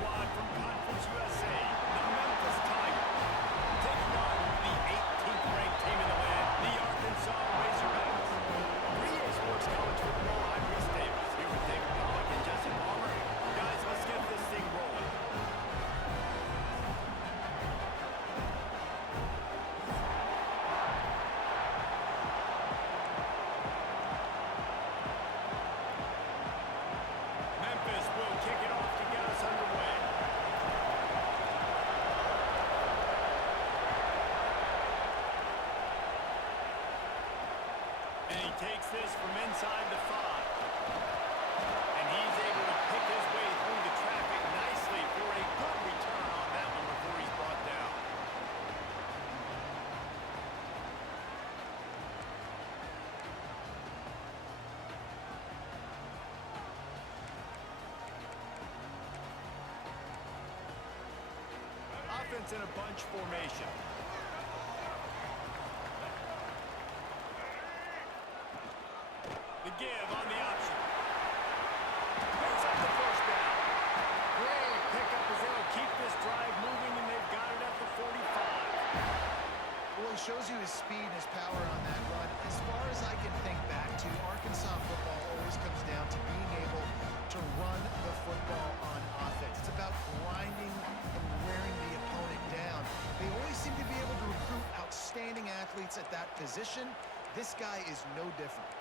squad from Conference USA, the Memphis Tigers, taking on the 18th-ranked team in the land, the Arkansas Razorbacks. 3A Sports College Football, I'm Chris Davis, here with David Pollack and Jesse Palmer. Guys, let's get this thing rolling. Memphis will kick it off to get us underway. And he takes this from inside the 5. And he's able to pick his way through the traffic nicely for a good return on that one before he's brought down. Offense in a bunch formation. The give on the option. Picks up the first down. Great pickup as they'll keep this drive moving, and they've got it at the 45. Well, he shows you his speed and his power on that run. As far as I can think back to, Arkansas football always comes down to being able to run the football on offense. It's about grinding and wearing the opponent down. They always seem to be able to recruit outstanding athletes at that position. This guy is no different.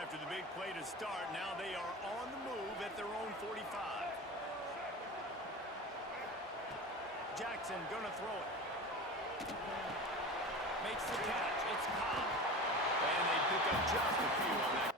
After the big play to start, now they are on the move at their own 45. Jackson gonna throw it. Makes the catch. It's Cobb. And they pick up just a few on that.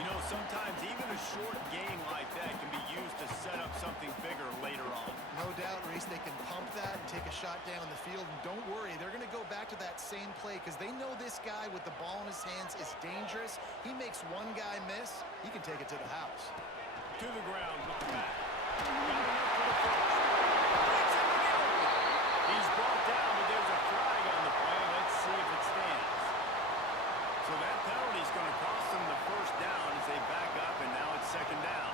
You know, sometimes even a short game like that can be used to set up something bigger later on. No doubt, Reese, they can pump that and take a shot down the field. And don't worry, they're going to go back to that same play because they know this guy with the ball in his hands is dangerous. He makes one guy miss, he can take it to the house. To the ground with the back. Got enough for the first. Breaks it to the open. He's brought down, but there's a flag on the play. Let's see if it stands. So that penalty is going to cost them the first down as they back up, and now it's second down.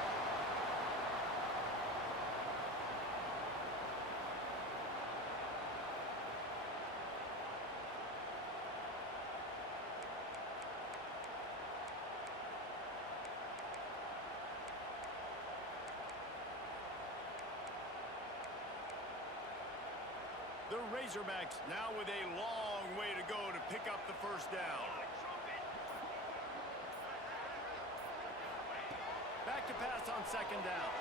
The Razorbacks now with a long way to go to pick up the first down. Back to pass on second down.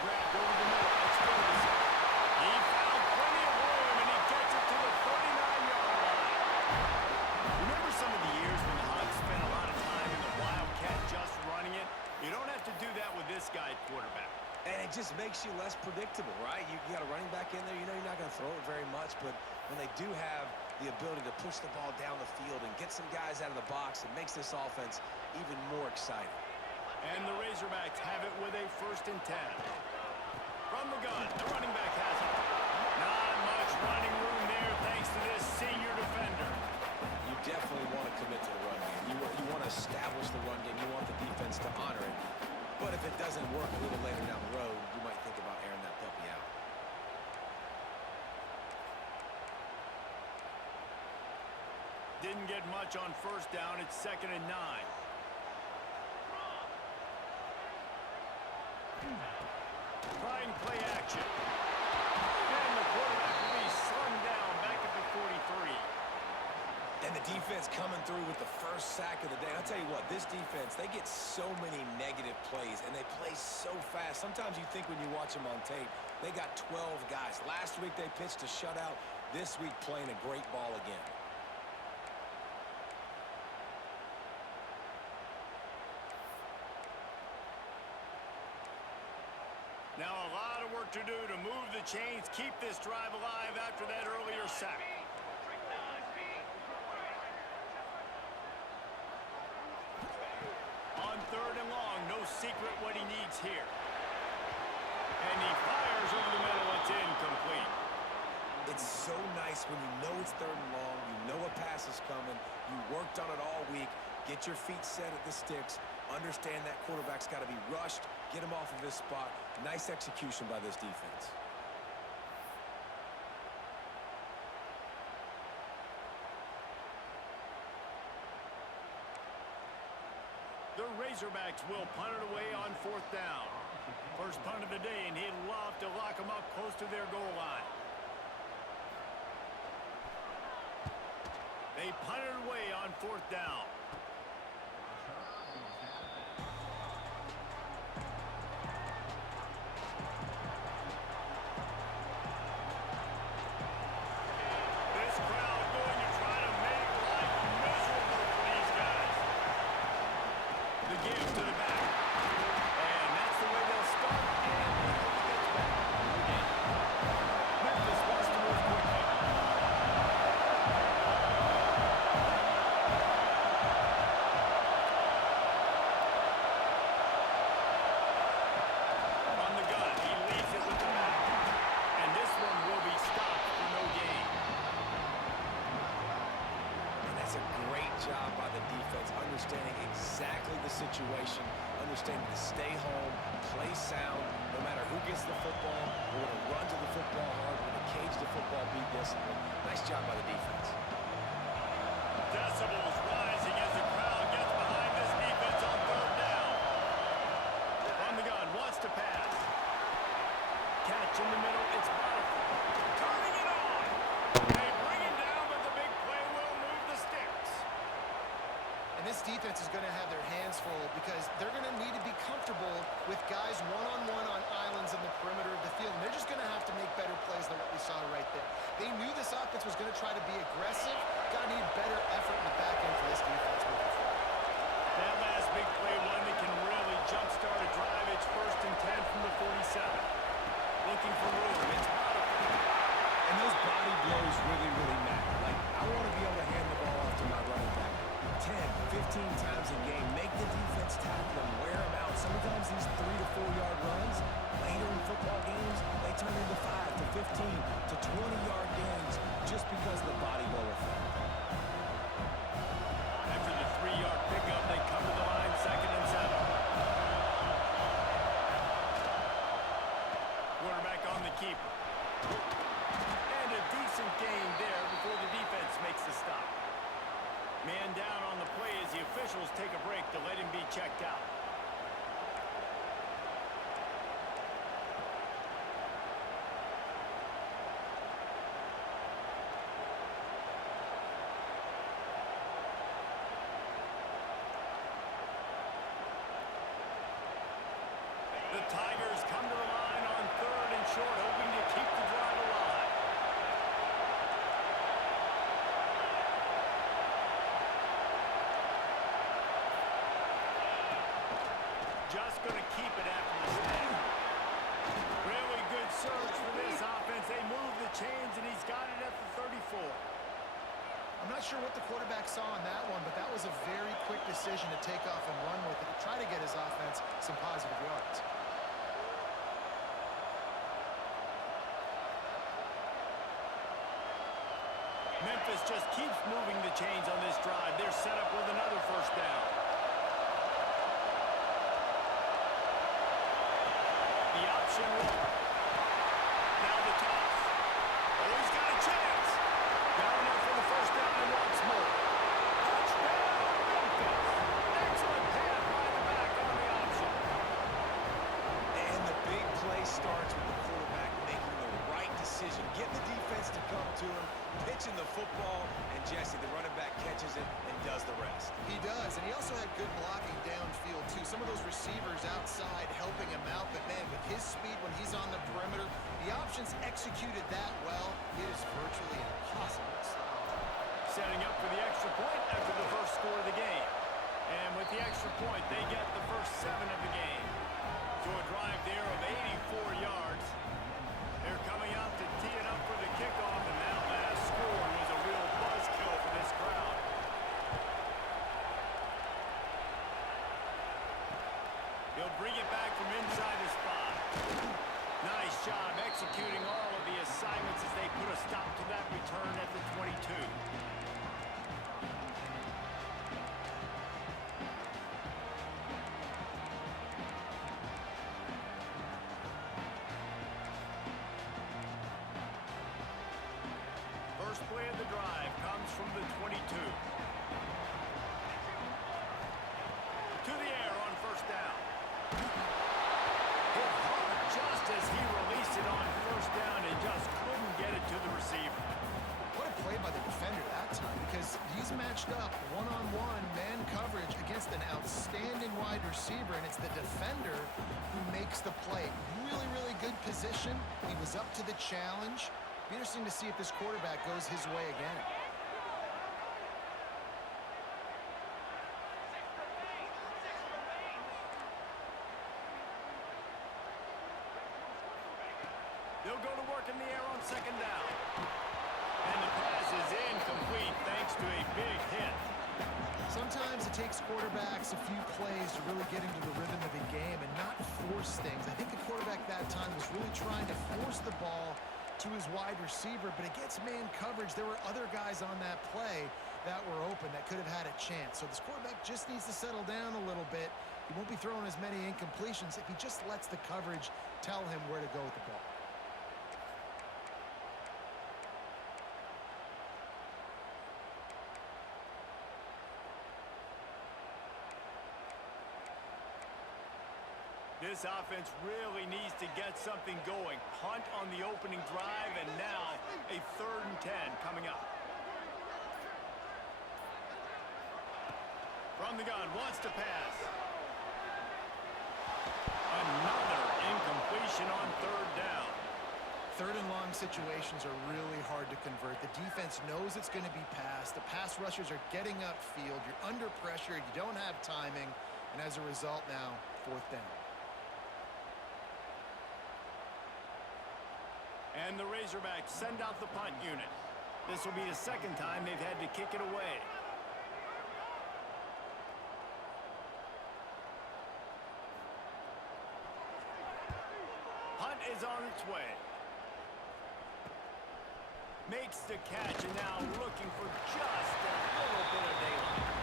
Grabbed over the middle. It's Ferguson. He found plenty of room, and he gets it to the 39-yard line. Remember some of the years when the Hogs spent a lot of time in the Wildcat just running it? You don't have to do that with this guy at quarterback. And it just makes you less predictable, right? You got a running back in there. You know you're not going to throw it very much, but when they do have the ability to push the ball down the field and get some guys out of the box, it makes this offense even more exciting. And the Razorbacks have it with a 1st and 10. From the gun, the running back has it. Not much running room there thanks to this senior defender. You definitely want to commit to the run game. You want to establish the run game. You want the defense to honor it. But if it doesn't work a little later down the road, you might think about airing that puppy out. Didn't get much on first down. It's 2nd and 9. Trying play action. And the quarterback will be slung down back at the 43. And the defense coming through with the first sack of the day. I'll tell you what, this defense, they get so many negative plays, and they play so fast. Sometimes you think when you watch them on tape, they got 12 guys. Last week they pitched a shutout. This week playing a great ball again. Now a lot of work to do to move the chains, keep this drive alive after that earlier sack. secret what he needs here. And he fires over the middle. It's incomplete. It's so nice when you know it's 3rd and long, you know a pass is coming, you worked on it all week, get your feet set at the sticks, understand that quarterback's got to be rushed, get him off of his spot. Nice execution by this defense. The Razorbacks will punt it away on 4th down. First punt of the day, and he'd love to lock them up close to their goal line. They punt it away on 4th down. This crowd going to try to make life miserable for these guys. The give to the back. And that's the way they'll start. And he gets back. Okay. Memphis wants to move quickly. On the gun, he leaves it with the back. And this one will be stopped for no gain. And that's a great job by the defense, understanding exactly the situation, understanding to stay home, play sound. No matter who gets the football, we're going to run to the football hard, we're going to cage the football, be disciplined. Nice job by the defense. Decibels rising as the crowd gets behind this defense on 3rd down. On the gun, wants to pass. Catch in the middle, it's Bountiful. Turning it on. They bring him down, but the big play will move the sticks. And this defense is going to have their hands full because they're going to need to be comfortable with guys one-on-one on islands in the perimeter of the field. And they're just going to have to make better plays than what we saw right there. They knew this offense was going to try to be aggressive. Got to need better effort in the back end for this defense moving forward. That last big play, one that can really jumpstart a drive. It's 1st and 10 from the 47. Looking for room. It's Bountiful. And those body blows really, really matter. Like, I want to be able to hand the ball off to my running back 10, 15 times a game. Make the defense tackle them, wear them out. Sometimes these 3 to 4 yard runs, later in football games, they turn into 5 to 15 to 20-yard gains just because of the body blow effect. After the 3-yard pickup, they come to the line, 2nd and 7. Quarterback on the keeper. And a decent gain there before the defense makes the stop. Man down on the play as the officials take a break to let him be checked out. The Tigers come to the line on 3rd and short, hoping to keep the drive alive. Just going to keep it after the snap. Really good surge for this offense. They move the chains, and he's got it at the 34. I'm not sure what the quarterback saw on that one, but that was a very quick decision to take off and run with it to try to get his offense some positive yards. Memphis just keeps moving the chains on this drive. They're set up with another 1st down. The option roll. Now the toss. Oh, he's got a chance. Got enough for the 1st down and once more. Touchdown, Memphis. Excellent pass by the back on the option. And the big play starts with the quarterback making the right decision, getting the defense to come to him, pitching the football, and Jesse, the running back, catches it and does the rest. He does, and he also had good blocking downfield, too. Some of those receivers outside helping him out, but, man, with his speed when he's on the perimeter, the options executed that well. It is virtually impossible to stop. Setting up for the extra point after the first score of the game. And with the extra point, they get the first 7 of the game. So a drive there of 84 yards. They're coming out to tee it up for the kickoff, and that last score was a real buzzkill for this crowd. He'll job executing all of the assignments as they put a stop to that return at the 22. First play of the drive comes from the 22. To the air on first down. Hit hard just as he released it on first down and just couldn't get it to the receiver. What a play by the defender that time, because he's matched up one-on-one man coverage against an outstanding wide receiver, and it's the defender who makes the play. Really, really good position. He was up to the challenge. Be interesting to see if this quarterback goes his way again. They'll go to work in the air on second down. And the pass is incomplete thanks to a big hit. Sometimes it takes quarterbacks a few plays to really get into the rhythm of the game and not force things. I think the quarterback that time was really trying to force the ball to his wide receiver, but against man coverage, there were other guys on that play that were open that could have had a chance. So this quarterback just needs to settle down a little bit. He won't be throwing as many incompletions if he just lets the coverage tell him where to go with the ball. This offense really needs to get something going. Punt on the opening drive, and now a 3rd and 10 coming up. From the gun, wants to pass. Another incompletion on 3rd down. 3rd and long situations are really hard to convert. The defense knows it's going to be passed. The pass rushers are getting upfield. You're under pressure. You don't have timing. And as a result now, 4th down. And the Razorbacks send out the punt unit. This will be the 2nd time they've had to kick it away. Punt is on its way. Makes the catch, and now looking for just a little bit of daylight.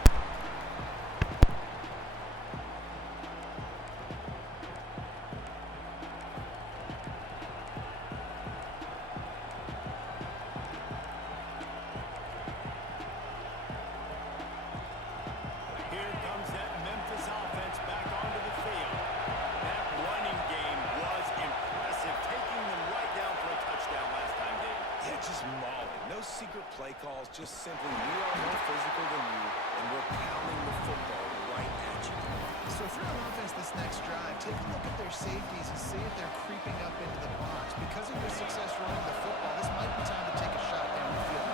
Here comes that Memphis offense back onto the field. That running game was impressive, taking them right down for a touchdown last time, Dave. Yeah, just mauling. No secret play calls, just simply we are more physical than you, and we're pounding the football right at you. So if you're on offense this next drive, take a look at their safeties and see if they're creeping up into the box. Because of your success running the football, this might be time to take a shot down the field.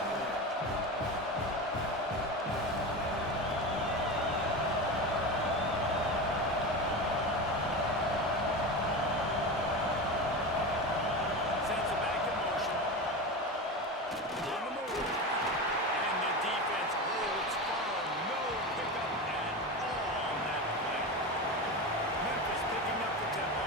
Sends it back in motion. On the move. And the defense holds firm. No pickup at all on that play. Memphis picking up the tempo.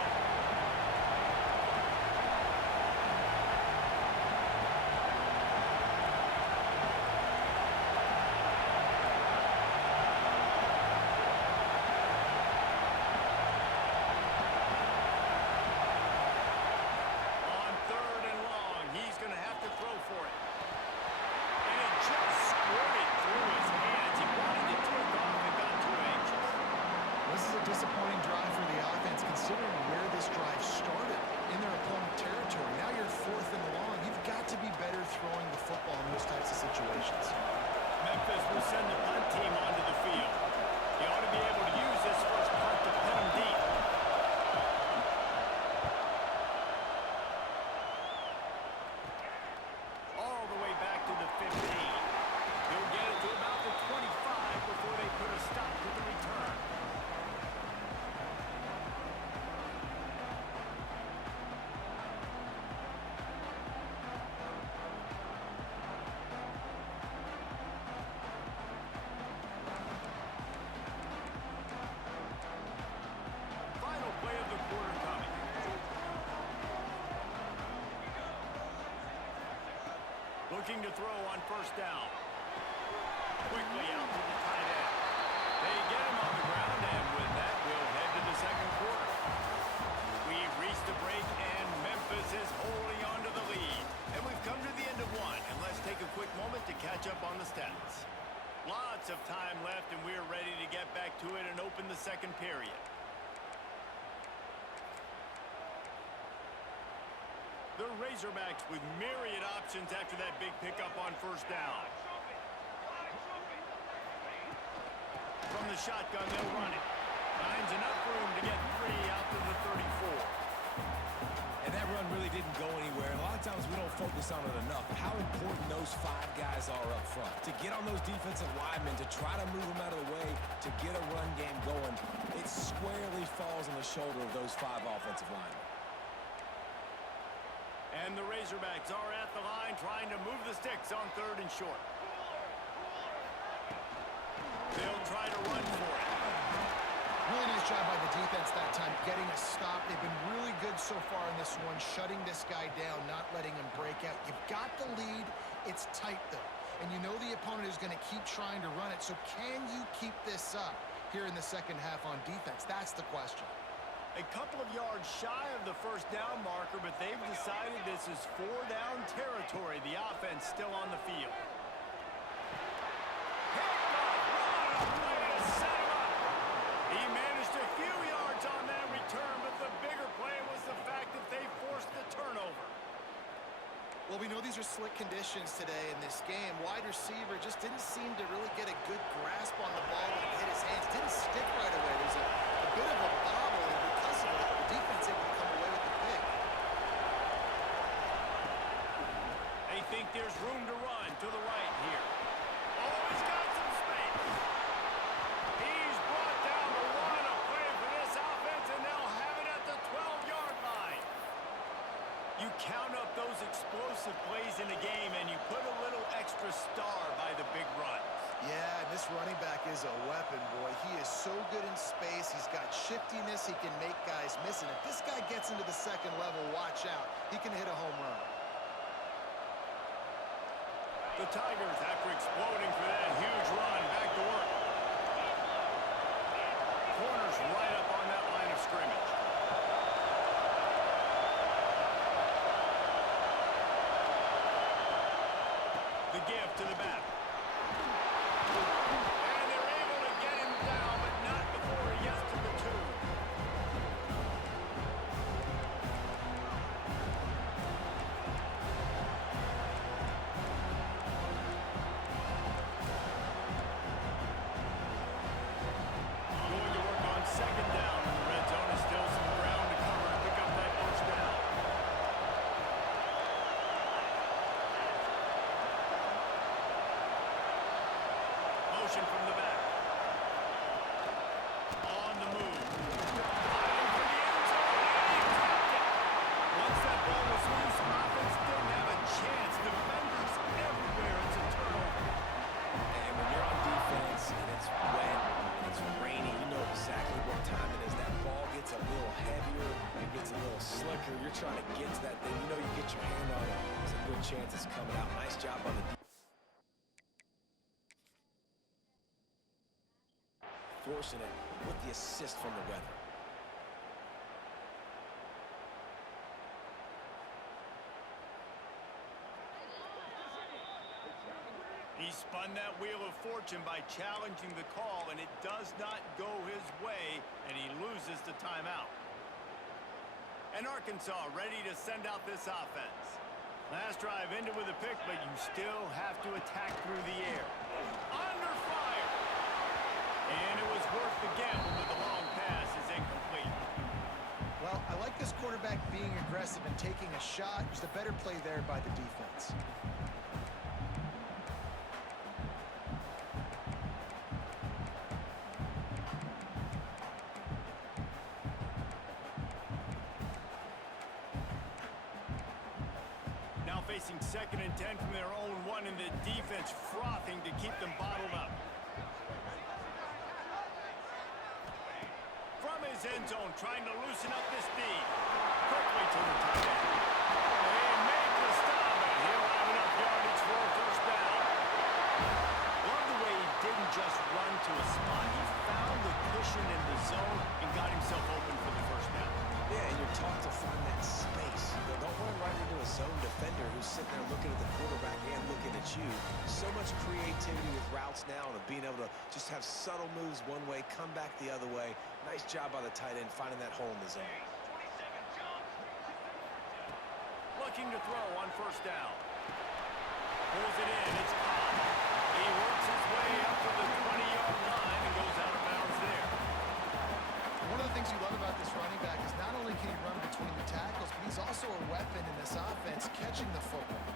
On 3rd and long, he's going to have to throw for it. And it just squirted through his hands. He wanted to take off and got too anxious. This is a disappointing drive for the offense, considering where this drive started in their opponent territory. Now you're 4th and long. You've got to be better throwing the football in those types of situations. Memphis will send the punt team onto the field. He ought to be able to use this first punt to pin him deep. All the way back to the 15. He'll get it to about the 25 before they put a stop to the return. looking to throw on first down. Quickly out to the tight end. They get him on the ground, and with that, we'll head to the second quarter. We've reached the break, and Memphis is holding on to the lead. And we've come to the end of one, and let's take a quick moment to catch up on the stats. Lots of time left, and we're ready to get back to it and open the second period. The Razorbacks with myriad options after that big pickup on first down. From the shotgun, they'll run it. Finds enough room to get 3 out to the 34. And that run really didn't go anywhere. A lot of times we don't focus on it enough. How important those 5 guys are up front. To get on those defensive linemen, to try to move them out of the way, to get a run game going, it squarely falls on the shoulder of those 5 offensive linemen. And the Razorbacks are at the line trying to move the sticks on 3rd and short. They'll try to run for it. Really nice job by the defense that time, getting a stop. They've been really good so far in this one, shutting this guy down, not letting him break out. You've got the lead. It's tight, though. And you know the opponent is going to keep trying to run it. So can you keep this up here in the second half on defense? That's the question. A couple of yards shy of the first down marker, but they've decided this is 4-down territory. The offense still on the field. He managed a few yards on that return, but the bigger play was the fact that they forced the turnover. Well, we know these are slick conditions today in this game. Wide receiver just didn't seem to really get a good grasp on the ball when it hit his hands. Didn't stick right away. There's a bit of a bobble, and because of it, the defense able to come away with the pick. They think there's room to run to the right here. Oh, he's got some space. He's brought down the run, a play for this offense, and they'll have it at the 12-yard line. You count up those explosive plays in the game, and you put a little extra star by the big runs. Yeah, this running back is a weapon, boy. He is so good in space. He's got shiftiness. He can make guys miss. And if this guy gets into the second level, watch out. He can hit a home run. The Tigers, after exploding for that huge run, back to work. Corners right up on that line of scrimmage. The give to the back. And they're able to get him down, but not before he gets to the 2. Going to work on second down in the red zone. Is still some ground to cover to pick up that first down. Motion from the back. On the move. Fighting for the end zone, and he dropped it. Once that ball was loose, offense didn't have a chance. Defenders everywhere. It's a turnover. And when you're on defense and it's wet and it's rainy, you know exactly what time it is. That ball gets a little heavier, it gets a little slicker. You're trying to get to that thing. You know you get your hand on it. There's a good chance it's coming out. Nice job on the defense. Forcing it with the assist from the weather. He spun that wheel of fortune by challenging the call, and it does not go his way, and he loses the timeout. And Arkansas ready to send out this offense. Last drive ended with a pick, but you still have to attack through the air. Under fire! And it was worth the gamble, but the long pass is incomplete. Well, I like this quarterback being aggressive and taking a shot. There's a better play there by the defense. Now facing 2nd and 10 from their own 1, and the defense frothing to keep them bottled up. From his end zone, trying to loosen up this D. Quickly to the tight end. He made the stop, and he'll have enough yardage for a just run to a spot. He found the cushion in the zone and got himself open for the first down. Yeah, and you're taught to find that space. Don't run right into a zone defender who's sitting there looking at the quarterback and looking at you. So much creativity with routes now and being able to just have subtle moves one way, come back the other way. Nice job by the tight end finding that hole in the zone. Looking to throw on first down. Pulls it in. It's caught. He works his way up to the 20-yard line and goes out of bounds there. One of the things you love about this running back is not only can he run between the tackles, but he's also a weapon in this offense catching the football.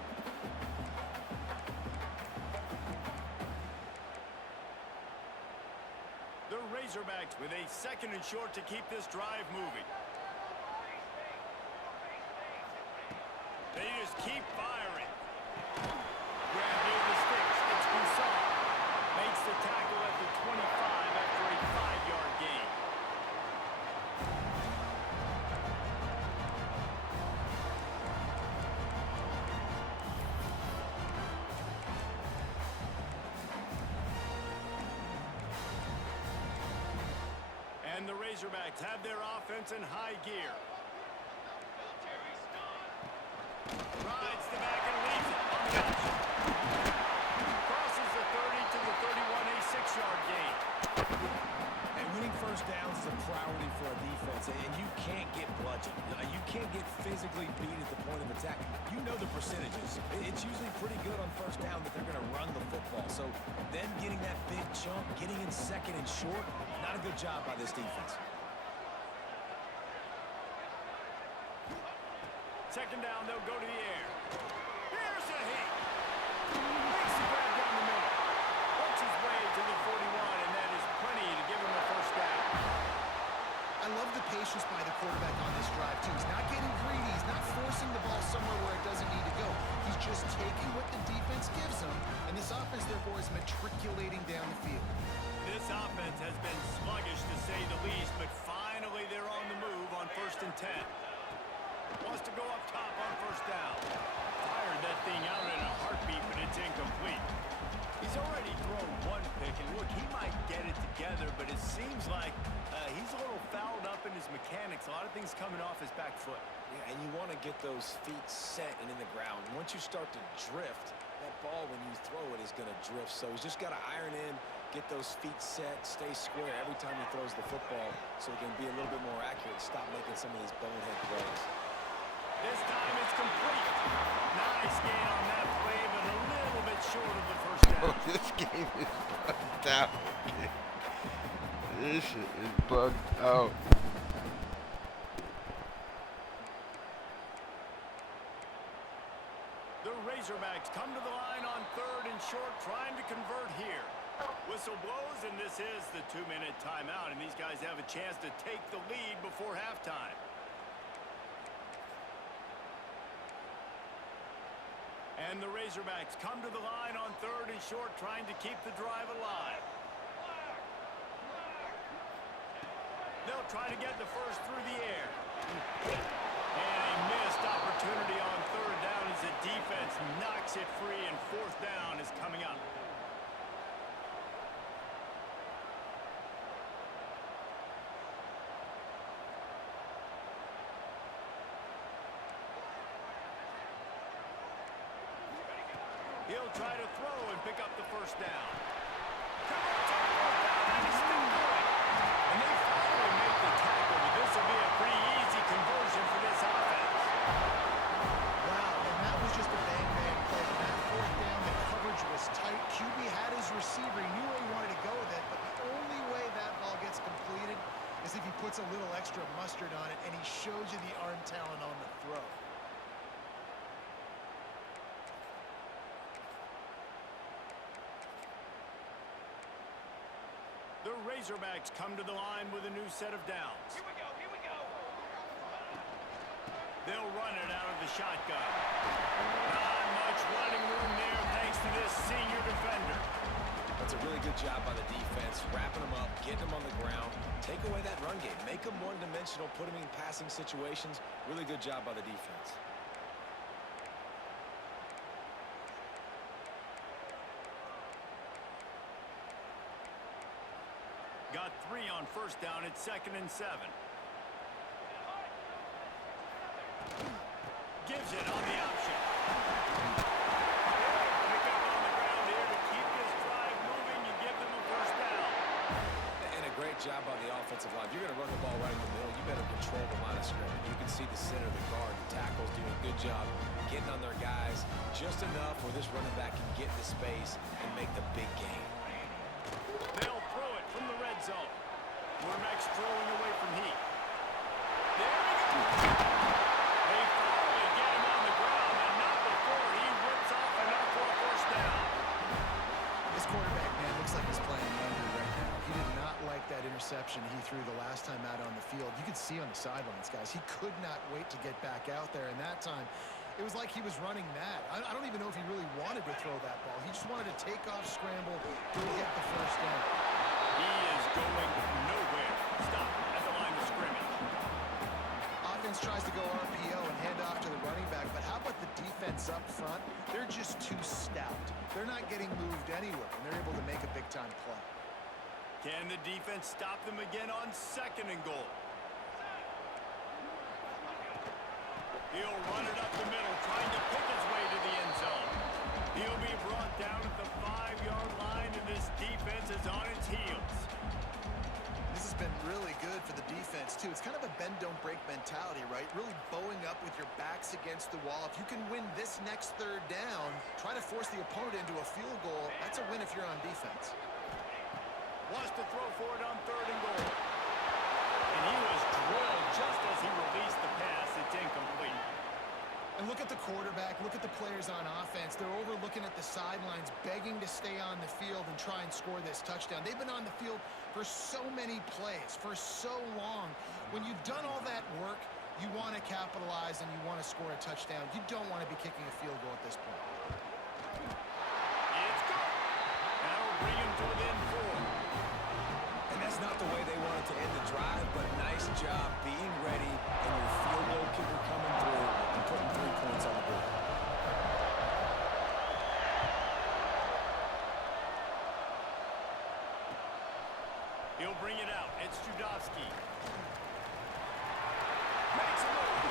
The Razorbacks with a 2nd and short to keep this drive moving. They just keep firing. Grab near the sticks. It's Broussard. Makes the tackle at the 25 after a 5-yard gain. And the Razorbacks have their offense in high gear. Rides the back and leaves it on the option. Crosses the 30 to the 31, a 6-yard gain. And winning first downs is a priority for a defense, and you can't get bludgeoned. You can't get physically beat at the point of attack. You know the percentages. It's usually pretty good on first down that they're going to run the football. So them getting that big chunk, getting in 2nd and short, not a good job by this defense. 2nd down, they'll go to the air. Here's a hit. Makes the grab down the middle. Works his way to the 41, and that is plenty to give him a first down. I love the patience by the quarterback on this drive, too. He's not getting greedy. He's not forcing the ball somewhere where it doesn't need to go. He's just taking what the defense gives him, and this offense, therefore, is matriculating down the field. This offense has been sluggish, to say the least, but finally they're on the move on 1st and 10. Wants to go up top on first down. Fired that thing out in a heartbeat, but it's incomplete. He's already thrown one pick, and look, he might get it together, but it seems like he's a little fouled up in his mechanics. A lot of things coming off his back foot. Yeah, and you want to get those feet set and in the ground. Once you start to drift, that ball, when you throw it, is going to drift. So he's just got to iron in, get those feet set, stay square every time he throws the football so he can be a little bit more accurate, stop making some of these bonehead plays. This time it's complete. Nice gain on that play, but a little bit short of the first down. Oh, this game is bugged out. This shit is bugged out. The Razorbacks come to the line on 3rd and short, trying to convert here. Whistle blows, and this is the 2-minute timeout, and these guys have a chance to take the lead before halftime. And the Razorbacks come to the line on 3rd and short, trying to keep the drive alive. They'll try to get the first through the air. And a missed opportunity on 3rd down as the defense knocks it free, and 4th down is coming up. He'll try to throw and pick up the first down. Converts on 4th down, and he's still going. And they finally make the tackle, but this will be a pretty easy conversion for this offense. Wow, and that was just a bang-bang play. On that 4th down, the coverage was tight. QB had his receiver. He knew where he wanted to go with it, but the only way that ball gets completed is if he puts a little extra mustard on it, and he shows you the arm talent on the throw. The Razorbacks come to the line with a new set of downs. Here we go, here we go. They'll run it out of the shotgun. Not much running room there thanks to this senior defender. That's a really good job by the defense, wrapping them up, getting them on the ground, take away that run game, make them one-dimensional, put them in passing situations. Really good job by the defense. first down at 2nd and 7. Gives it on the option. Pick up on the ground here to keep this drive moving. You give them a first down. And a great job by the offensive line. If you're going to run the ball right in the middle, you better control the line of scrimmage. You can see the center of the guard. The tackles doing a good job getting on their guys just enough where this running back can get the space and make the big game. They'll throw it from the red zone. Quarterback's throwing away from Heat. There we go. They finally get him on the ground, and not before he rips off enough for a first down. This quarterback, man, looks like he's playing younger right now. He did not like that interception he threw the last time out on the field. You could see on the sidelines, guys, he could not wait to get back out there, and that time it was like he was running mad. I don't even know if he really wanted to throw that ball. He just wanted to take off, scramble, go get the first down. He is going nowhere. Stop at the line of scrimmage. Offense tries to go RPO and hand off to the running back, but how about the defense up front? They're just too stout. They're not getting moved anywhere, and they're able to make a big-time play. Can the defense stop them again on 2nd and goal? He'll run it up the middle, trying to pick his way to the end zone. He'll be brought down at the 5-yard line, and this defense is on its heels. This has been really good for the defense, too. It's kind of a bend-don't-break mentality, right? Really bowing up with your backs against the wall. If you can win this next third down, try to force the opponent into a field goal. That's a win if you're on defense. Wants to throw for it on 3rd and goal. And he was drilled just as he released the pass. It's incomplete. And look at the quarterback, look at the players on offense. They're overlooking at the sidelines, begging to stay on the field and try and score this touchdown. They've been on the field for so many plays, for so long. When you've done all that work, you want to capitalize and you want to score a touchdown. You don't want to be kicking a field goal at this point. It's good. That'll bring him to within 4. And that's not the way they wanted to end the drive, but nice job being ready and your field goal kicker coming through and putting 3 points on the board. He'll bring it out. It's Judowski. Makes a move.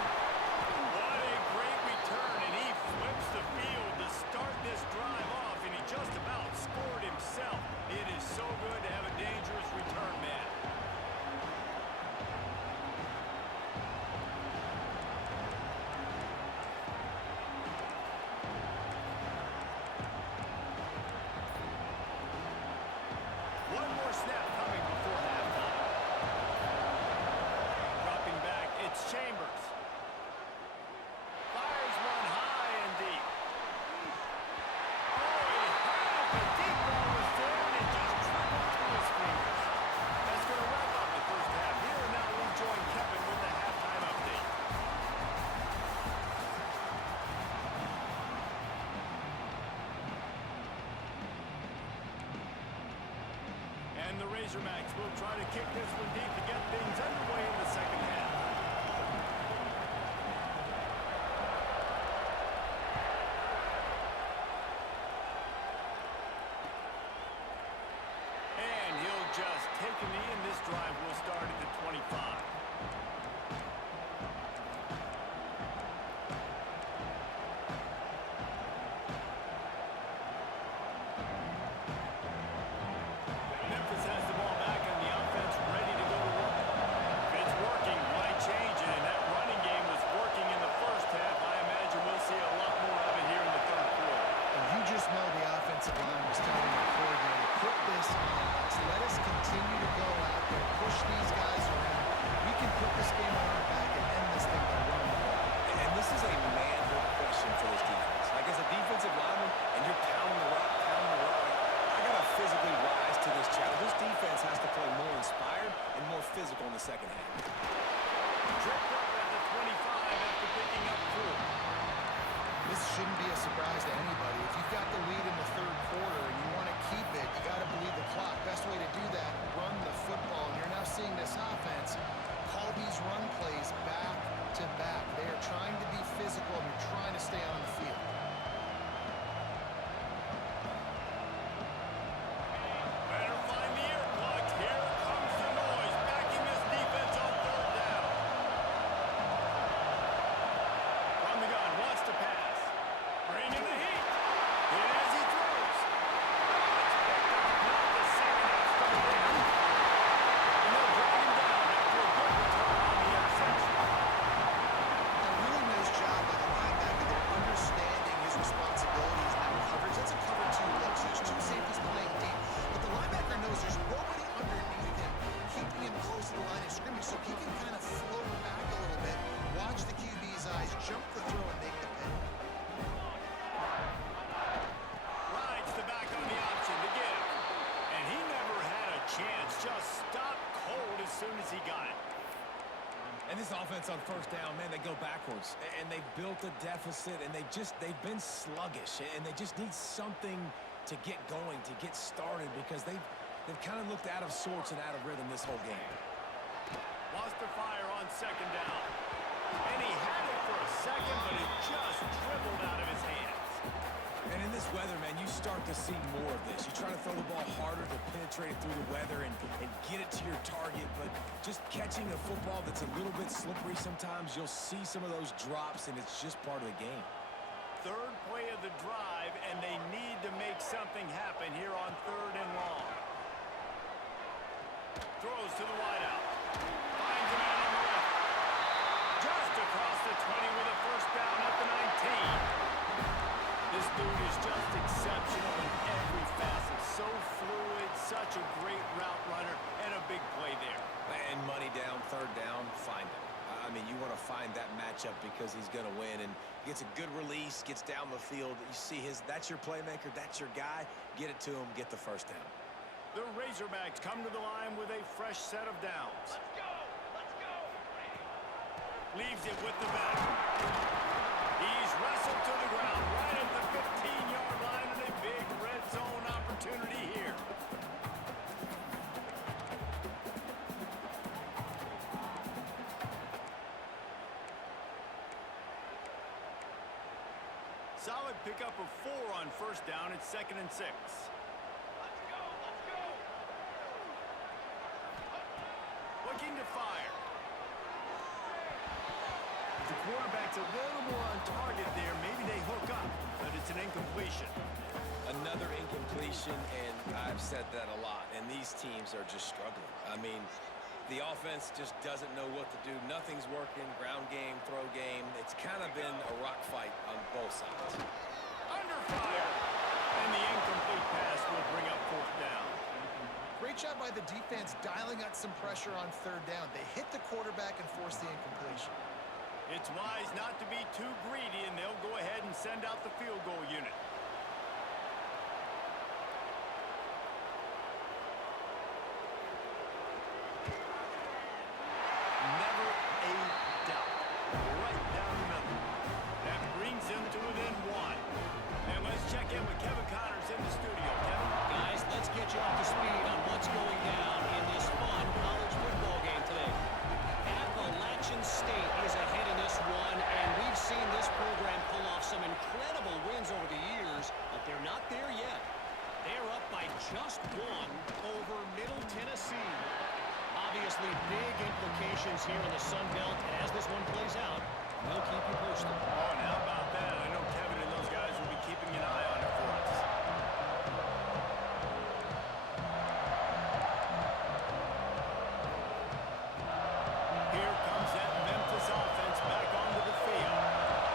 What a great return, and he flips the field to start this drive off, and he just about scored himself. It is so good to have a dangerous return man. One more snap coming before halftime. Dropping back, it's Chambers. Fires one high and deep. Oh, he had it. The deep ball was there, and it just trickled through his fingers. That's going to wrap up the first half. Here and now we'll join Kevin with the halftime update. And the Razorbacks will try to kick this one deep to get things underway in the second half. And he'll just take a knee, and this drive will start at the 25. Memphis has the ball back, and the offense ready to go to work. If it's working, why change it? And that running game was working in the first half. I imagine we'll see a lot more of it here in the third quarter. And you just know the offensive line was telling the coordinator, put this on us. Let us continue to go out there, push these guys around. We can put this game on our back and end this thing by running the ball. And this is a manhood question for this defense. Like, as a defensive lineman, and you're pounding the rock, I got to physically rise to this challenge. This defense has to play more inspired and more physical in the second half. Tripped up at the 25 after picking up 4. This shouldn't be a surprise to anybody. If you've got the lead in the third quarter and you want to keep it, you got to bleed the clock. Best way to do that, run the football. And you're now seeing this offense call these run plays back to back. They are trying to be physical and they're trying to stay on the field. Better find the earplugs. Here comes the noise. soon as he got it. And this offense on first down, man, they go backwards. And they've built a deficit, and they've been sluggish. And they just need something to get going, to get started, because they've kind of looked out of sorts and out of rhythm this whole game. Wants to fire on second down. And he had it for a second, but it just dribbled out of his hands. And in this weather, man, you start to see more of this. You try to throw the ball harder to penetrate it through the weather and get it to your target, but just catching a football that's a little bit slippery sometimes, you'll see some of those drops, and it's just part of the game. Third play of the drive, and they need to make something happen here on 3rd and long. Throws to the wideout. Finds a man on the left. Just across the 20 with a first down at the 19. This dude is just exceptional in every facet. So fluid, such a great route runner, and a big play there. And money down, 3rd down, find him. I mean, you want to find that matchup because he's going to win, and gets a good release, gets down the field. You see that's your playmaker, that's your guy. Get it to him, get the first down. The Razorbacks come to the line with a fresh set of downs. Let's go! Let's go! Leaves it with the back. He's wrestled to the ground right at the 15-yard line, and a big red zone opportunity here. Solid pickup of 4 on first down. It's 2nd and 6. Let's go! Let's go! Looking to fire. The quarterback's a little more on target there. Maybe they hook up, but it's an incompletion. Another incompletion, and I've said that a lot, and these teams are just struggling. I mean, the offense just doesn't know what to do. Nothing's working. Ground game, throw game. It's kind of been a rock fight on both sides. Under fire. And the incomplete pass will bring up 4th down. Great job by the defense dialing up some pressure on 3rd down. They hit the quarterback and forced the incompletion. It's wise not to be too greedy, and they'll go ahead and send out the field goal unit. Never a doubt. Right down the middle. That brings him to within 1. And let's check in with Kevin Connors in the studio. Kevin? Guys, let's get you up to speed on what's going down in this fun college football game today. Appalachian State is ahead in this one, and we've seen this program pull off some incredible wins over the years, but they're not there yet. They're up by just 1 over Middle Tennessee. Obviously, big implications here in the Sun Belt, and as this one plays out, we'll keep you posted. Oh, and how about that? I know Kevin and those guys will be keeping an eye on it for us. Here comes that Memphis offense back onto the field.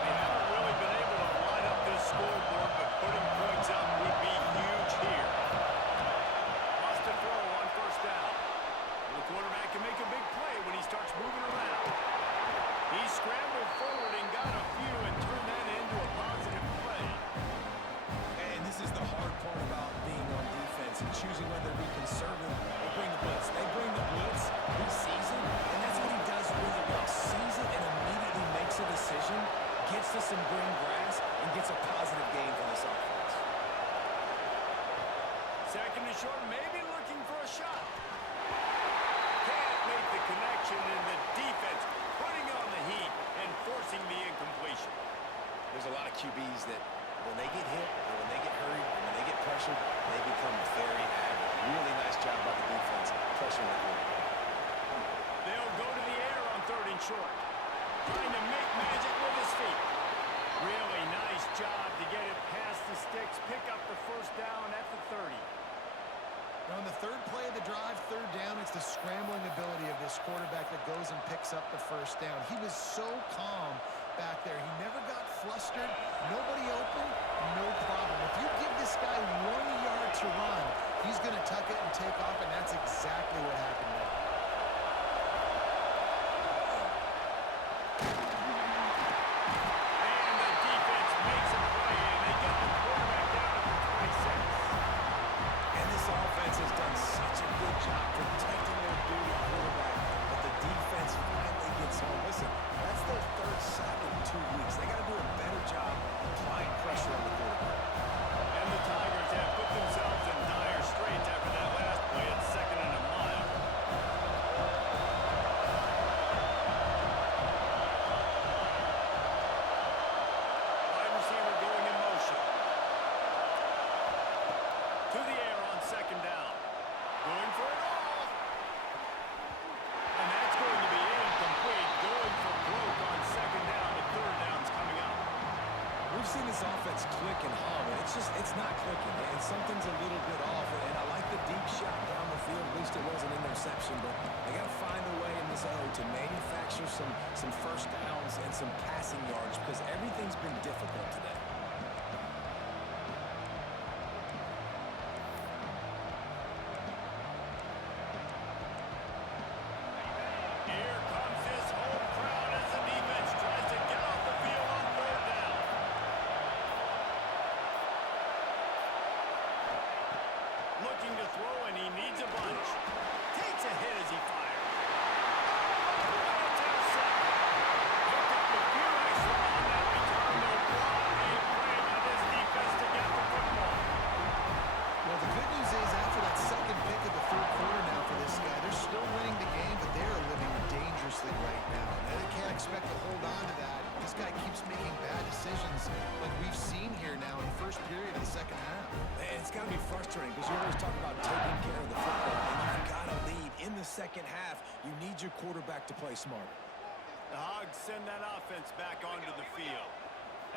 They haven't really been able to line up this scoreboard, but putting points up would be huge here. Wants to throw on first down. The quarterback can make a big play when he starts moving around. He scrambled forward and got a few and turned that into a positive play. And this is the hard part about being on defense and choosing whether to be conservative or bring the blitz. They bring the blitz, he sees it, and that's what he does really well. Sees it and immediately makes a decision, gets to some green grass, and gets a positive gain for this offense. 2nd and short, maybe looking for a shot. Can't make the connection, and the defense putting on the heat and forcing the incompletion. There's a lot of QBs that when they get hit, or when they get hurried, or when they get pressured, they become very agile. Really nice job by the defense pressuring the quarterback. They'll go to the air on 3rd and short. Trying to make magic with his feet. Really nice job to get it past the sticks, pick up the first down at the 30. Now on the 3rd play of the drive, 3rd down, it's the scrambling ability of this quarterback that goes and picks up the first down. He was so calm back there. He never got flustered. Nobody open, no problem. If you give this guy 1 yard to run, he's going to tuck it and take off, and that's exactly what happened there. And the defense makes a play, and they get the quarterback down at the 26. And this offense has done such a good job protecting their duty quarterback seen this offense click and hum, and it's not clicking, and something's a little bit off. And I like the deep shot down the field. At least it wasn't an interception, but they got to find a way in this O to manufacture some first downs and some passing yards because everything's been difficult today. Here comes this home crowd as the defense tries to get off the field on third down. Looking to throw, and he needs a bunch. Takes a hit as he fires. Oh, it's intercepted. Picked up a few extra on that return, but what a play by this defense to get the football. Well, the good news is after that second pick of the third quarter now for this guy, they're still winning the game, but they are living dangerously right now. Now, they can't expect to hold on to that. This guy keeps making bad decisions like we've seen here now in the first period of the second half. Man, it's got to be frustrating because you always talk about taking care of the football, and you've got to lead in the second half. You need your quarterback to play smarter. The Hogs send that offense back onto the field.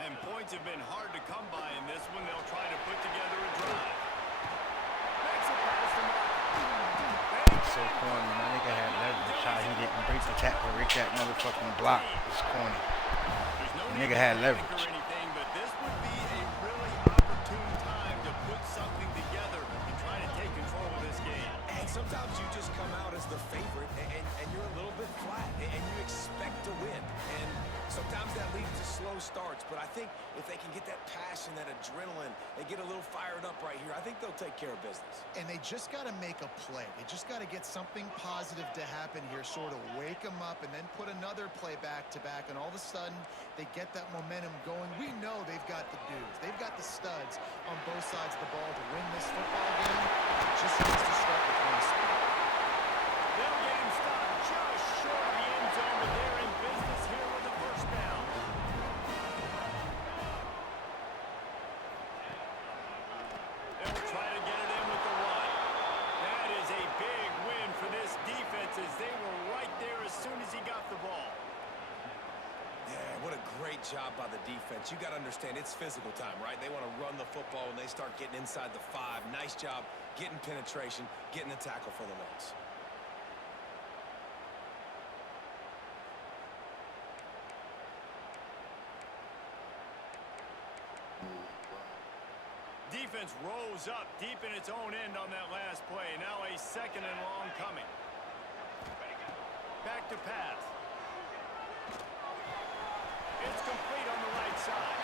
And points have been hard to come by in this one. They'll try to put together a drive. Makes a pass to Martin. So corny. My nigga had leverage. How he didn't break the tackle, break that motherfucking block. It's corny. There's no The need nigga to had panic leverage. or anything, but this would be a really opportune time to put something together and try to take control of this game. And sometimes you just come out as the favorite, and you're a little bit flat, and you expect to win. And sometimes that leads to slow starts, but I think if they can get that passion, that adrenaline, they get a little fired up right here, I think they'll take care of business. And they just got to make a play. They just got to get something positive to happen here, sort of wake them up, and then put another play back-to-back, and all of a sudden, they get that momentum going. We know they've got the dudes. They've got the studs on both sides of the ball to win this football game. It just needs to start with one speed. They'll get him stopped just short of the end zone, but they're in business here with the first down. They'll try to get it in with the run. That is a big win for this defense as they were right there as soon as he got the ball. Yeah, what a great job by the defense. You got to understand, it's physical time, right? They want to run the football when they start getting inside the 5. Nice job getting penetration, getting the tackle for the loss. Defense rolls up deep in its own end on that last play. Now a second and long coming. Back to pass. It's complete on the right side.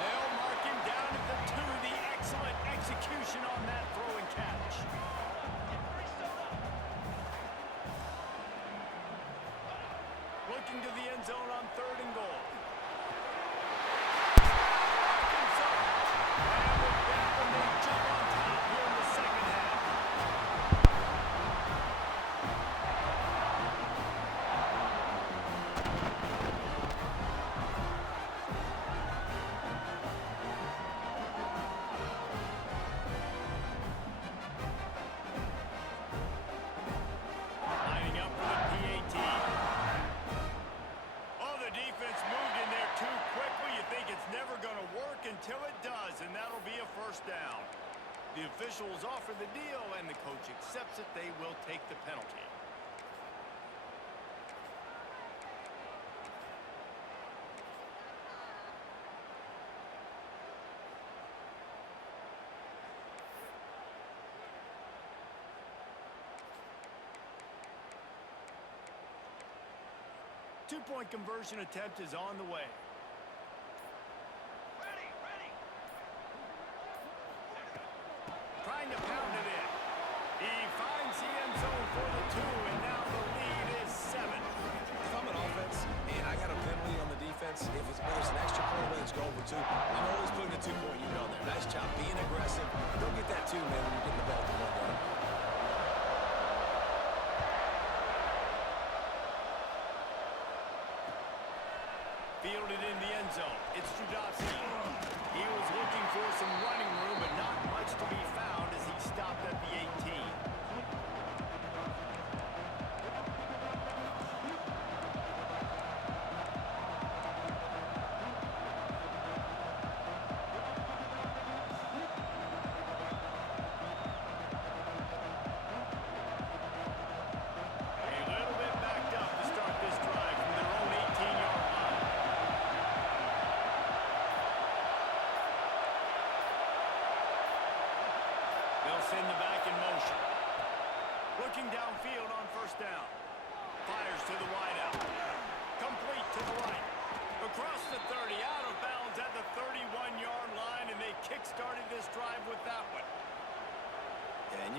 They'll mark him down at the 2. The excellent execution on that throw and catch. Looking to the end zone on 3rd and goal. And with that one, they jump on top here in the second half. Lining up for the PAT. Oh, the defense moved in there too quickly. You think it's never going to work until it does, and that'll be a first down. The officials offer the deal, and the coach accepts it. They will take the penalty. Two-point conversion attempt is on the way. Trying to pound it in. He finds the end zone for the 2, and now the lead is 7. If I'm an offense and I got a penalty on the defense, if it's whether it's an extra point or it's going for 2, I'm always putting a 2-point unit on there. Nice job being aggressive. Don't get that 2, man, when you're getting the ball to 1 down. Fielded in the end zone. It's Trudowski. He was looking for some running room, but not much to be found as he stopped at the 18.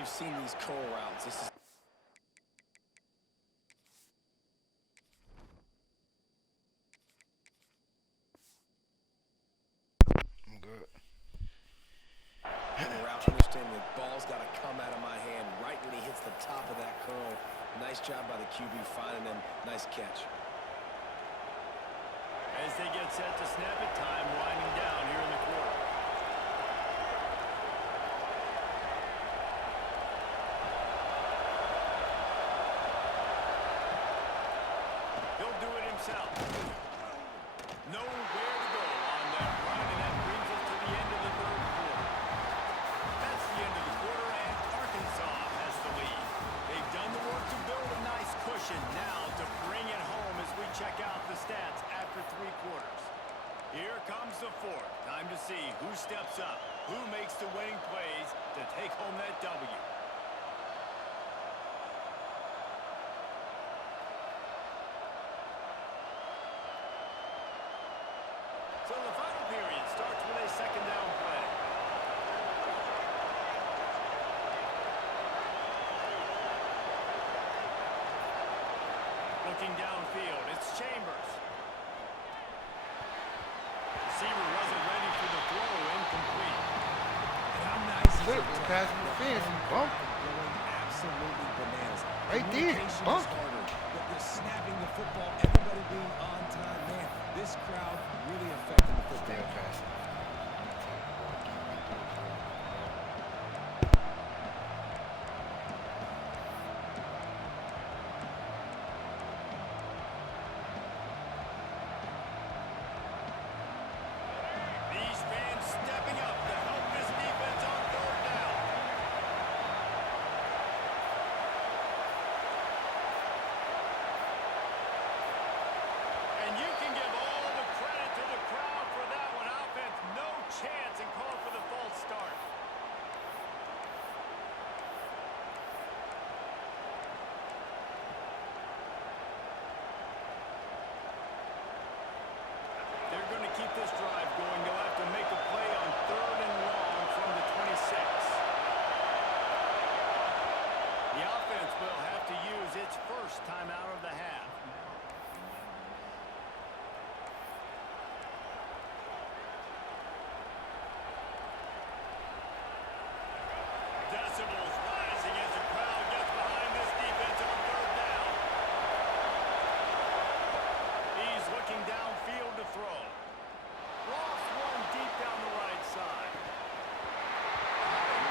You've seen these curl routes. This is I'm good. the route. Understanding the ball's got to come out of my hand right when he hits the top of that curl. Nice job by the QB finding him. Nice catch. As they get set to snap it, time winding down here in the quarter. He'll do it himself. Nowhere to go on that run, and that brings us to the end of the third quarter. That's the end of the quarter, and Arkansas has the lead. They've done the work to build a nice cushion. Now to bring it home as we check out the stats after 3 quarters. Here comes the fourth. Time to see who steps up, who makes the winning plays to take home that W. So the final period starts with a second down play. Looking downfield, it's Chambers. Receiver wasn't ready for the throw, incomplete. And how nice is Look, it to pass have interference, the bump. going absolutely bananas. Right there, Communication bump. is harder, but they're snapping the football, everybody being on time. Man, this crowd really affecting the football. Still passing. These fans stepping up to help this defense on third down. And you can give all the credit to the crowd for that one. Offense, no chance, and call for the false start. They're going to keep this drive going. They'll have to make a play on third and long from the 26. The offense will have to use its first timeout of the half. Decibels rising as the crowd gets behind this defense on third down. He's looking downfield to throw. Lost one deep down the right side.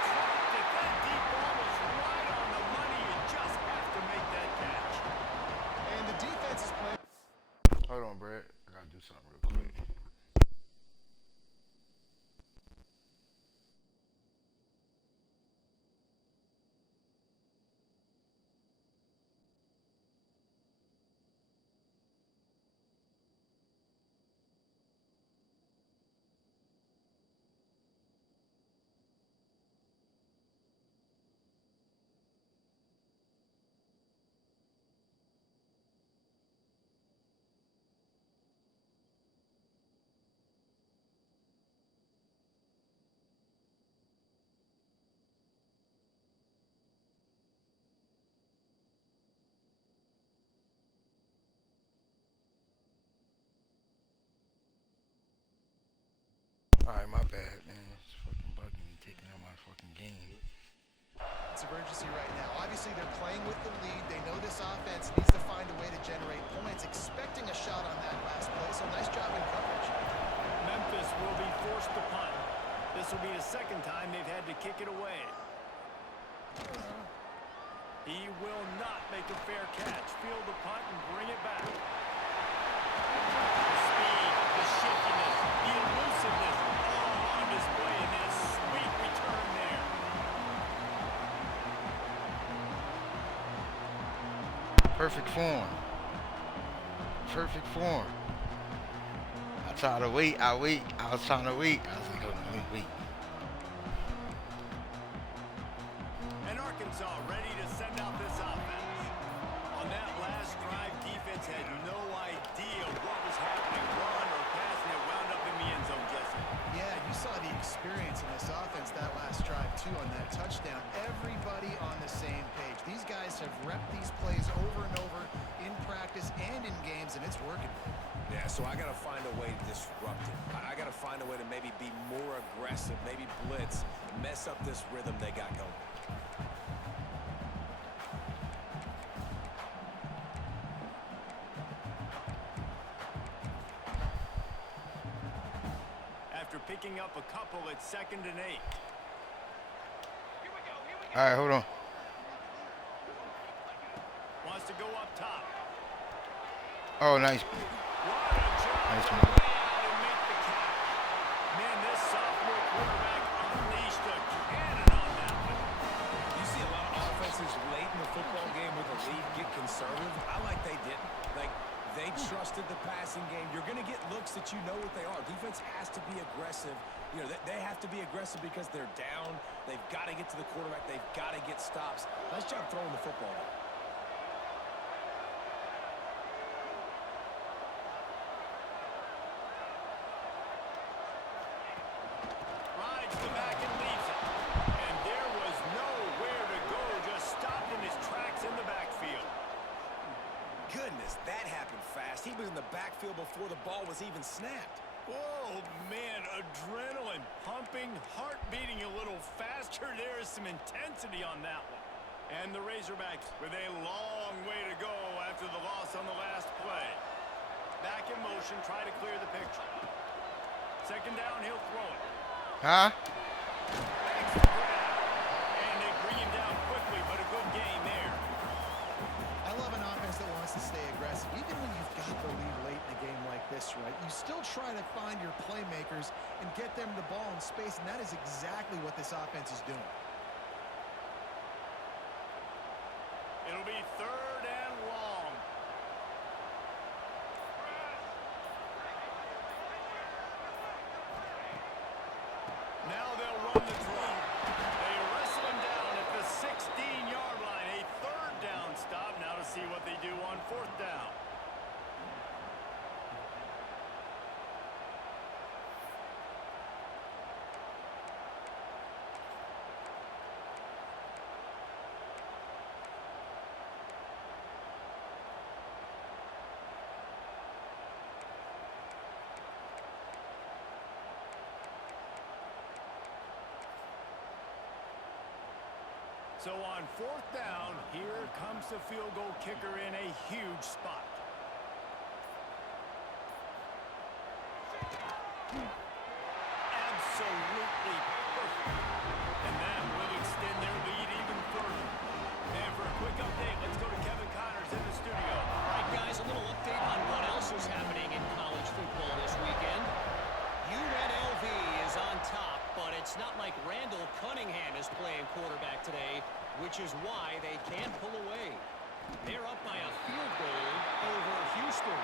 Dropped it. That deep ball was right on the money. You just have to make that catch. And the defense is playing. Hold on, Brad. I gotta do something real quick. Alright, my bad, man. It's fucking bugging me, taking out my fucking game. It's emergency right now. Obviously, they're playing with the lead. They know this offense needs to find a way to generate points, expecting a shot on that last play. So nice job in coverage. Memphis will be forced to punt. This will be the second time they've had to kick it away. He will not make a fair catch. Field the punt and bring it back. The speed, the shiftiness, the elusiveness, all on display in this sweet return there. Perfect form. Perfect form. I tried to wait. I was trying to wait. I was like, hold on, let me wait. And Arkansas ready to send out this offense. On that last drive, defense had no idea what was happening. Run or pass, and it wound up in the end zone, Jesse. Yeah, you saw the experience in this offense that last drive, too, on that touchdown. Everybody offense have repped these plays over and over in practice and in games, and it's working. Yeah, so I got to find a way to disrupt it. I got to find a way to maybe be more aggressive, maybe blitz, mess up this rhythm they got going. After picking up a couple, it's 2nd and 8. All right, hold on. Wants to go up top. Oh, nice. What a job Nice to move. lay out and make the catch. Man, this sophomore quarterback unleashed a cannon on that one. You see a lot of offenses late in the football game with a lead get conservative. I like they didn't. Like, they trusted the passing game. You're going to get looks that you know what they are. Defense has to be aggressive. You know, they have to be aggressive because they're down. They've got to get to the quarterback. They've got to get stops. Nice job throwing the football. Rides the back and leaves it. And there was nowhere to go. Just stopped in his tracks in the backfield. Goodness, that happened fast. He was in the backfield before the ball was even snapped. Oh, man, adrenaline pumping, heart beating a little faster. There is some intensity on that one. And the Razorbacks with a long way to go after the loss on the last play. Back in motion, try to clear the picture. 2nd down, he'll throw it. Huh? Makes the grab. And they bring him down quickly, but a good gain there. I love an offense that wants to stay aggressive. Even when you've got the lead late in a game like this, right, you still try to find your playmakers and get them the ball in space, and that is exactly what this offense is doing. It'll be 3rd and long. Now they'll run the draw. They wrestle him down at the 16-yard line. A 3rd down stop. Now to see what they do on 4th down. So on 4th down, here comes the field goal kicker in a huge spot. Absolutely perfect. And that will extend their lead even further. And for a quick update, let's go to Kevin Connors in the studio. All right, guys, a little update on what else is happening in college football this weekend. UNLV is on top, but it's not like Randall Cunningham is playing quarterback today, which is why they can't pull away. They're up by a field goal over Houston.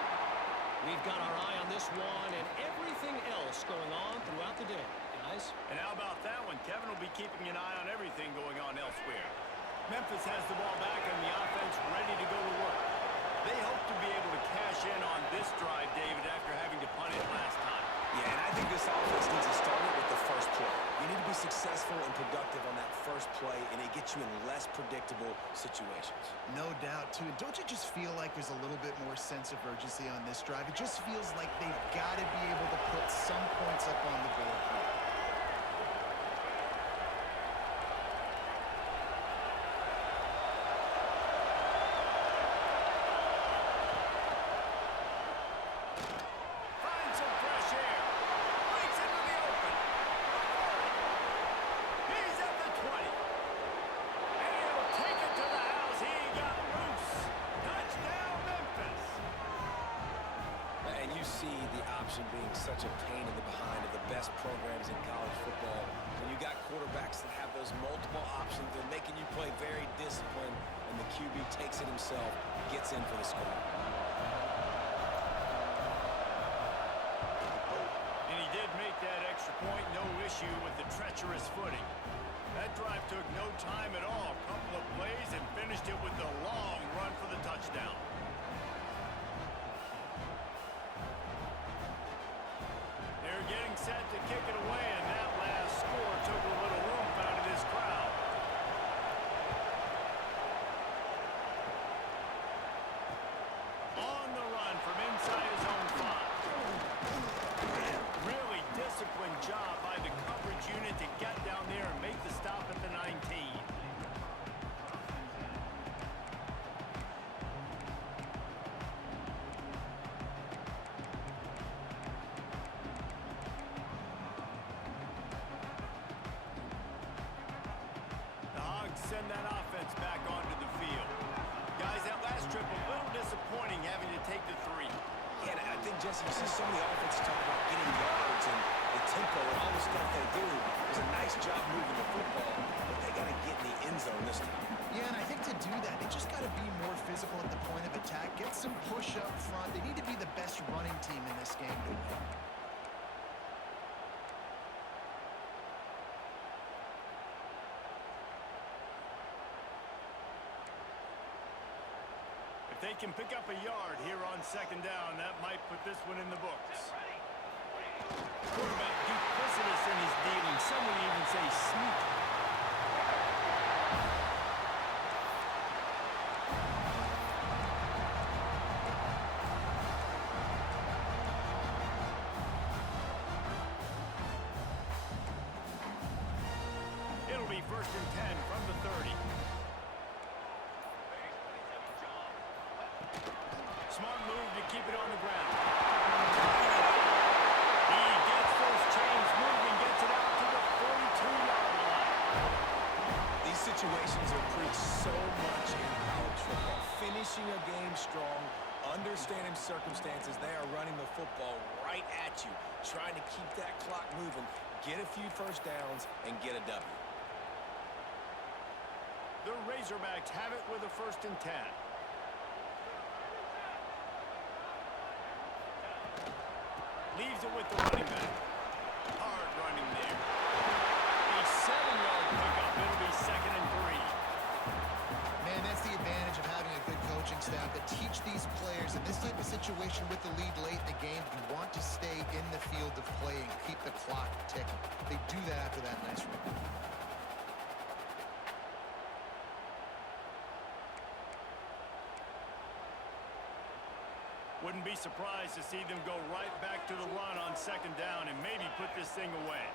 We've got our eye on this one and everything else going on throughout the day, guys. And how about that one? Kevin will be keeping an eye on everything going on elsewhere. Memphis has the ball back and the offense ready to go to work. They hope to be able to cash in on this drive, David, after having to punt it last time. Yeah, and I think this offense needs to start it with the first play. You need to be successful and productive on that first play, and it gets you in less predictable situations. No doubt, too. And don't you just feel like there's a little bit more sense of urgency on this drive? It just feels like they've got to be able to put some points up on the board here. Finds some fresh air. Breaks into the open. He's at the 20. And he'll take it to the house. He got loose. Touchdown, Memphis. And you see the option being such a pain in the behind of the best programs in college football. When you got quarterbacks that have those multiple options, they're making you play very disciplined, and the QB takes it himself, gets in for the score. And he did make that extra point. No issue with the treacherous footing. That drive took no time at all. A couple of plays and finished it with a long run for the touchdown. They're getting set to kick it away, and that last score took a little oomph out of this crowd. send that offense back onto the field. Guys, that last trip a little disappointing having to take the 3. Yeah, and I think, Jesse, you see so many offenses talk about getting yards and the tempo and all the stuff they do. It was a nice job moving the football, but they got to get in the end zone this time. Yeah, and I think to do that, they just got to be more physical at the point of attack, get some push up front. They need to be the best running team in this game to win. If they can pick up a yard here on 2nd down, that might put this one in the books. Quarterback duplicitous in his dealing. Some would even say sneaky. It'll be 1st and 10 from the 30. Smart move to keep it on the ground. He gets those chains moving, gets it out to the 42-yard line. These situations are preached so much in college football. Finishing a game strong, understanding circumstances. They are running the football right at you, trying to keep that clock moving, get a few first downs, and get a W. The Razorbacks have it with a 1st and 10. Leaves it with the running back. Hard running there. A 7-yard pickup. It'll be 2nd and 3. Man, that's the advantage of having a good coaching staff that teach these players in this type of situation with the lead late in the game. You want to stay in the field of play and keep the clock ticking. They do that after that nice run. Wouldn't be surprised to see them go right back to the run on 2nd down and maybe put this thing away.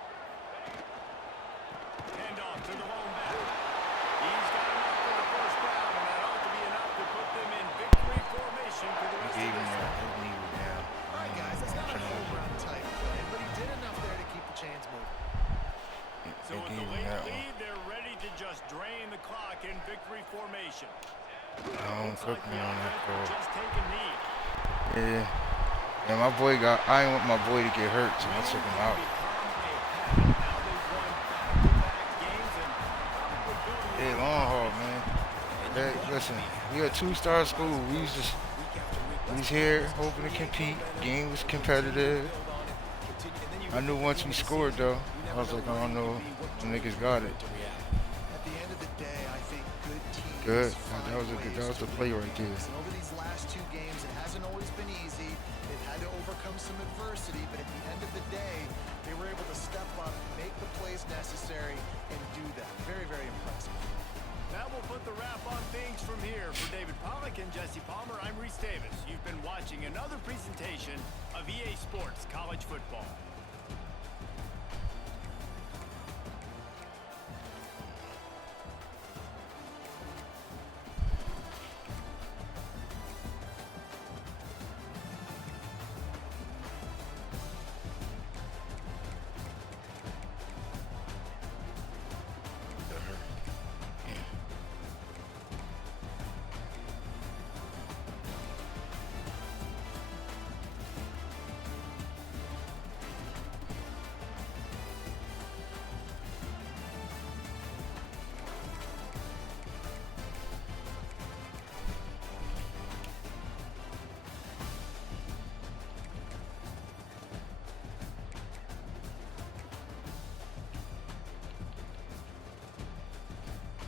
Hand off to the lone back. He's got enough for the 1st down, and that ought to be enough to put them in victory formation for the rest of this one. All right, guys, that's not a home run type play, but he did enough there to keep the chains moving. So with the late lead, they're ready to just drain the clock in victory formation. Don't cook me on that ball. Just take a knee. Yeah. Yeah, my boy I didn't want my boy to get hurt, so I took him out. Hey, long haul, man. Hey, listen, we a 2-star school. We was here hoping to compete. Game was competitive. I knew once we scored, though, I was like, I don't know, the niggas got it. At the end of the day, I think good teams. Good. That was the play right there. Over these last 2 games, it hasn't always been easy. They've had to overcome some adversity, but at the end of the day, they were able to step up, make the plays necessary, and do that. Very, very impressive. That will put the wrap on things from here. For David Pollack and Jesse Palmer, I'm Reese Davis. You've been watching another presentation of EA Sports College Football.